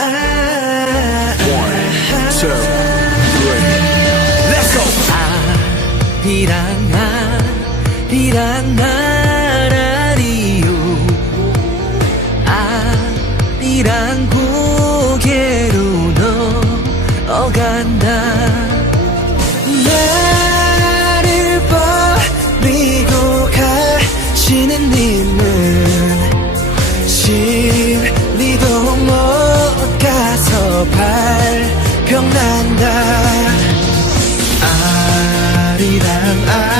One, two, 아리랑 아리랑 나라리요 아리랑 고개로 너 어간다 나를 버리고 가시는 님을 Anh